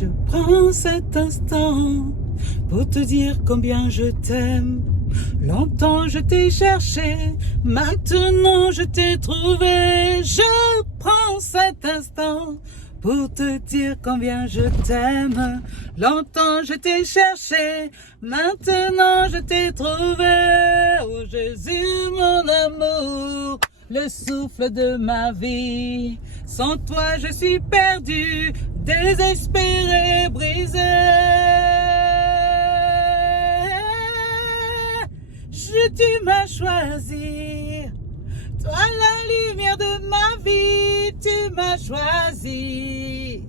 Je prends cet instant pour te dire combien je t'aime. Longtemps je t'ai cherché, maintenant je t'ai trouvé. Je prends cet instant pour te dire combien je t'aime. Longtemps je t'ai cherché, maintenant je t'ai trouvé. Oh Jésus mon amour, le souffle de ma vie. Sans toi je suis perdu, désespéré, brisé. Tu m'as choisi, toi la lumière de ma vie, tu m'as choisi,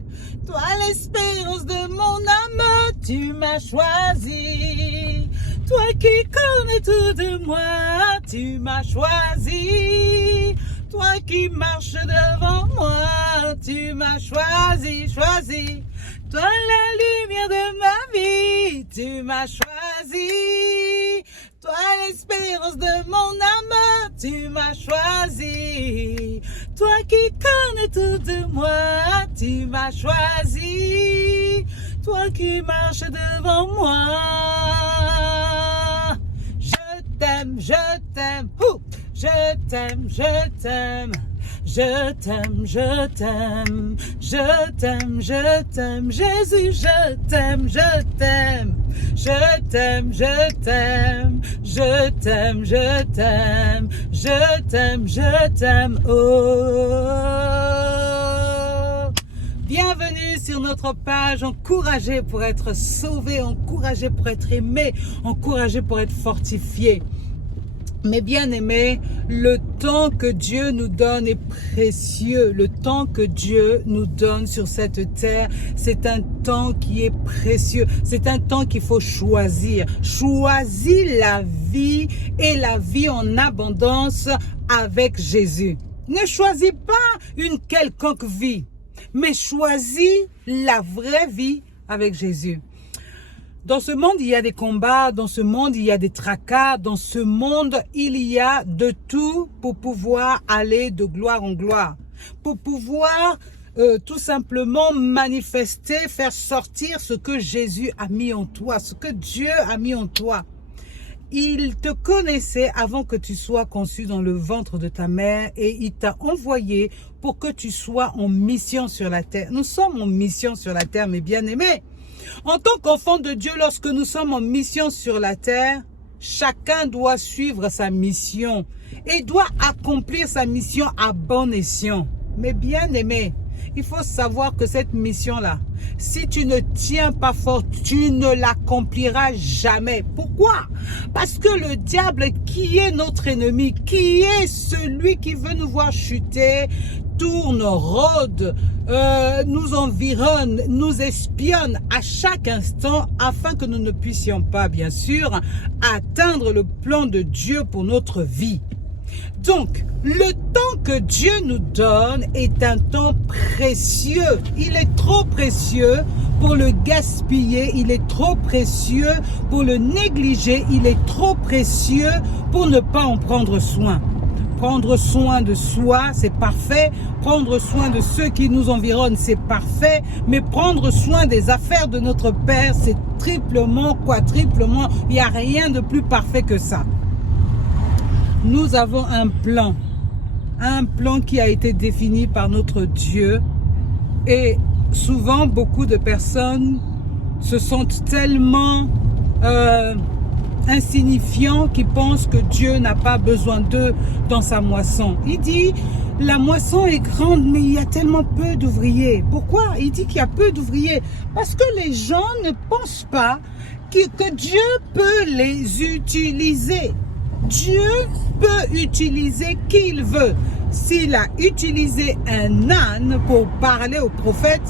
toi l'espérance de mon âme, tu m'as choisi, toi qui connais tout de moi, tu m'as choisi, toi qui marches devant moi, tu m'as choisi, choisi, toi la lumière de ma vie, tu m'as choisi. Toi l'espérance de mon âme, tu m'as choisi. Toi qui connais tout de moi, tu m'as choisi. Toi qui marches devant moi. Je t'aime, je t'aime, je t'aime, je t'aime. Je t'aime, je t'aime, je t'aime, je t'aime, Jésus, je t'aime, je t'aime, je t'aime, je t'aime, je t'aime, je t'aime, je t'aime, je t'aime, oh. Bienvenue sur notre page, encouragé pour être sauvé, encouragé pour être aimé, encouragé pour être fortifié. Mes bien-aimés, le temps que Dieu nous donne est précieux. Le temps que Dieu nous donne sur cette terre, c'est un temps qui est précieux. C'est un temps qu'il faut choisir. Choisis la vie et la vie en abondance avec Jésus. Ne choisis pas une quelconque vie, mais choisis la vraie vie avec Jésus. Dans ce monde, il y a des combats, dans ce monde, il y a des tracas, dans ce monde, il y a de tout pour pouvoir aller de gloire en gloire, pour pouvoir tout simplement manifester, faire sortir ce que Jésus a mis en toi, ce que Dieu a mis en toi. Il te connaissait avant que tu sois conçu dans le ventre de ta mère et il t'a envoyé pour que tu sois en mission sur la terre. Nous sommes en mission sur la terre, mes bien-aimés. En tant qu'enfant de Dieu, lorsque nous sommes en mission sur la terre, chacun doit suivre sa mission et doit accomplir sa mission à bon escient. Mais bien aimé, il faut savoir que cette mission-là, si tu ne tiens pas fort, tu ne l'accompliras jamais. Pourquoi? Parce que le diable, qui est notre ennemi, qui est celui qui veut nous voir chuter, tourne, rôde, nous environne, nous espionne à chaque instant afin que nous ne puissions pas, bien sûr, atteindre le plan de Dieu pour notre vie. Donc, le temps que Dieu nous donne est un temps précieux. Il est trop précieux pour le gaspiller. Il est trop précieux pour le négliger. Il est trop précieux pour ne pas en prendre soin. Prendre soin de soi, c'est parfait. Prendre soin de ceux qui nous environnent, c'est parfait. Mais prendre soin des affaires de notre Père, c'est triplement, quadruplement. Il n'y a rien de plus parfait que ça. Nous avons un plan qui a été défini par notre Dieu. Et souvent, beaucoup de personnes se sentent tellement insignifiants qu'ils pensent que Dieu n'a pas besoin d'eux dans sa moisson. Il dit, la moisson est grande, mais il y a tellement peu d'ouvriers. Pourquoi? Il dit qu'il y a peu d'ouvriers. Parce que les gens ne pensent pas que Dieu peut les utiliser. Dieu peut utiliser qui il veut. S'il a utilisé un âne pour parler au prophète,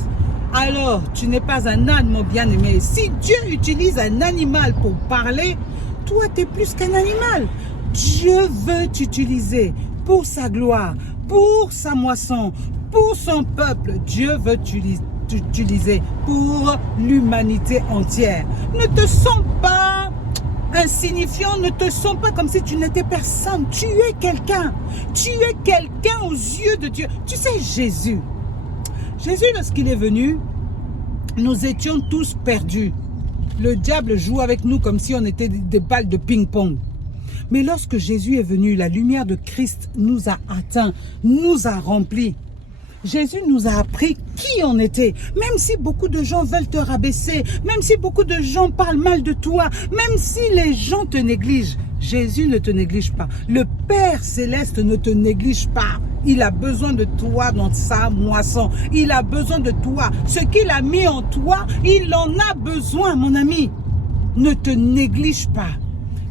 alors tu n'es pas un âne, mon bien-aimé. Si Dieu utilise un animal pour parler, toi tu es plus qu'un animal. Dieu veut t'utiliser pour sa gloire, pour sa moisson, pour son peuple. Dieu veut t'utiliser pour l'humanité entière. Ne te sens pas insignifiant, ne te sens pas comme si tu n'étais personne. Tu es quelqu'un. Tu es quelqu'un aux yeux de Dieu. Tu sais, Jésus, lorsqu'il est venu, nous étions tous perdus. Le diable joue avec nous comme si on était des balles de ping-pong. Mais lorsque Jésus est venu, la lumière de Christ nous a atteints, nous a remplis. Jésus nous a appris qui on était. Même si beaucoup de gens veulent te rabaisser, même si beaucoup de gens parlent mal de toi, même si les gens te négligent, Jésus ne te néglige pas. Le Père Céleste ne te néglige pas. Il a besoin de toi dans sa moisson. Il a besoin de toi. Ce qu'il a mis en toi, il en a besoin, mon ami. Ne te néglige pas.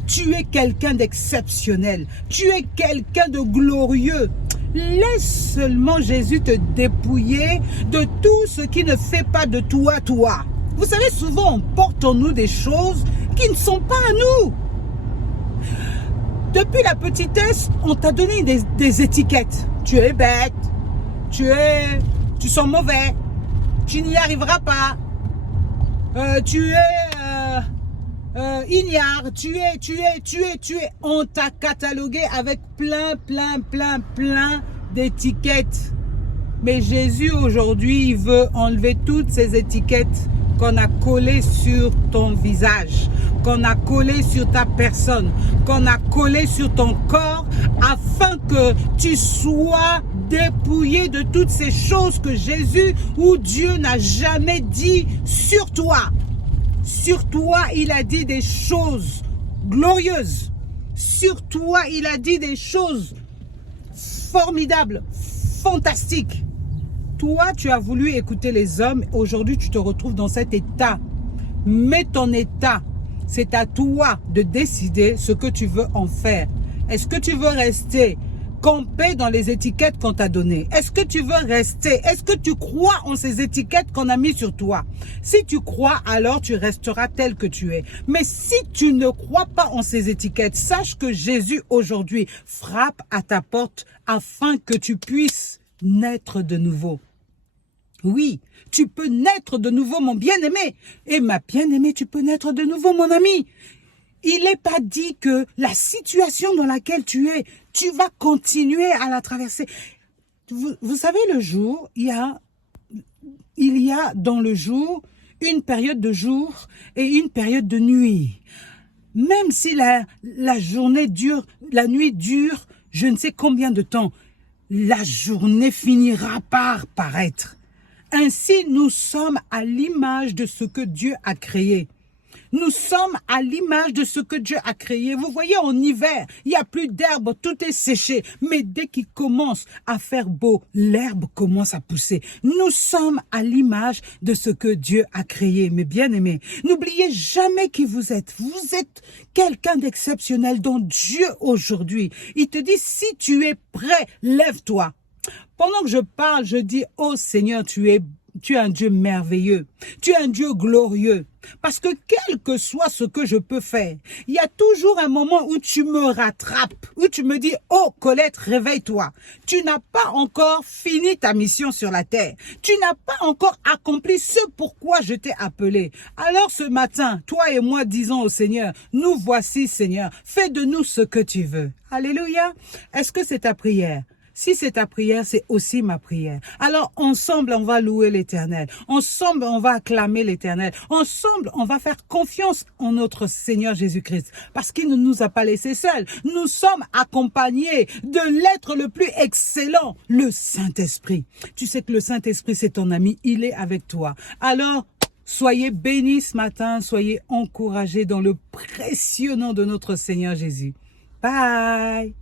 Tu es quelqu'un d'exceptionnel. Tu es quelqu'un de glorieux. Laisse seulement Jésus te dépouiller de tout ce qui ne fait pas de toi, toi. Vous savez, souvent on porte en nous des choses qui ne sont pas à nous. Depuis la petitesse, on t'a donné des étiquettes. Tu es bête, tu sens mauvais, tu n'y arriveras pas, tu es ignare, tu es. On t'a catalogué avec plein d'étiquettes. Mais Jésus aujourd'hui, il veut enlever toutes ces étiquettes qu'on a collées sur ton visage, qu'on a collées sur ta personne, qu'on a collées sur ton corps, afin que tu sois dépouillé de toutes ces choses que Jésus ou Dieu n'a jamais dit sur toi. Sur toi, il a dit des choses glorieuses. Sur toi, il a dit des choses formidables, fantastiques. Toi, tu as voulu écouter les hommes. Aujourd'hui, tu te retrouves dans cet état. Mais ton état, c'est à toi de décider ce que tu veux en faire. Est-ce que tu veux rester campé dans les étiquettes qu'on t'a données? Est-ce que tu veux rester? Est-ce que tu crois en ces étiquettes qu'on a mis sur toi? Si tu crois, alors tu resteras tel que tu es. Mais si tu ne crois pas en ces étiquettes, sache que Jésus aujourd'hui frappe à ta porte afin que tu puisses naître de nouveau. Oui, tu peux naître de nouveau, mon bien-aimé. Et ma bien-aimée, tu peux naître de nouveau, mon ami. Il n'est pas dit que la situation dans laquelle tu es, tu vas continuer à la traverser. Vous savez, le jour, il y a dans le jour une période de jour et une période de nuit. Même si la journée dure, la nuit dure, je ne sais combien de temps, la journée finira par paraître. Ainsi, nous sommes à l'image de ce que Dieu a créé. Nous sommes à l'image de ce que Dieu a créé. Vous voyez, en hiver, il n'y a plus d'herbe, tout est séché. Mais dès qu'il commence à faire beau, l'herbe commence à pousser. Nous sommes à l'image de ce que Dieu a créé. Mes bien-aimés, n'oubliez jamais qui vous êtes. Vous êtes quelqu'un d'exceptionnel dont Dieu aujourd'hui, il te dit, si tu es prêt, lève-toi. Pendant que je parle, je dis, oh Seigneur, tu es un Dieu merveilleux, tu es un Dieu glorieux. Parce que quel que soit ce que je peux faire, il y a toujours un moment où tu me rattrapes, où tu me dis, oh Colette, réveille-toi. Tu n'as pas encore fini ta mission sur la terre. Tu n'as pas encore accompli ce pourquoi je t'ai appelé. Alors ce matin, toi et moi disons au Seigneur, nous voici Seigneur, fais de nous ce que tu veux. Alléluia. Est-ce que c'est ta prière? Si c'est ta prière, c'est aussi ma prière. Alors, ensemble, on va louer l'Éternel. Ensemble, on va acclamer l'Éternel. Ensemble, on va faire confiance en notre Seigneur Jésus-Christ. Parce qu'il ne nous a pas laissés seuls. Nous sommes accompagnés de l'être le plus excellent, le Saint-Esprit. Tu sais que le Saint-Esprit, c'est ton ami. Il est avec toi. Alors, soyez bénis ce matin. Soyez encouragés dans le précieux nom de notre Seigneur Jésus. Bye!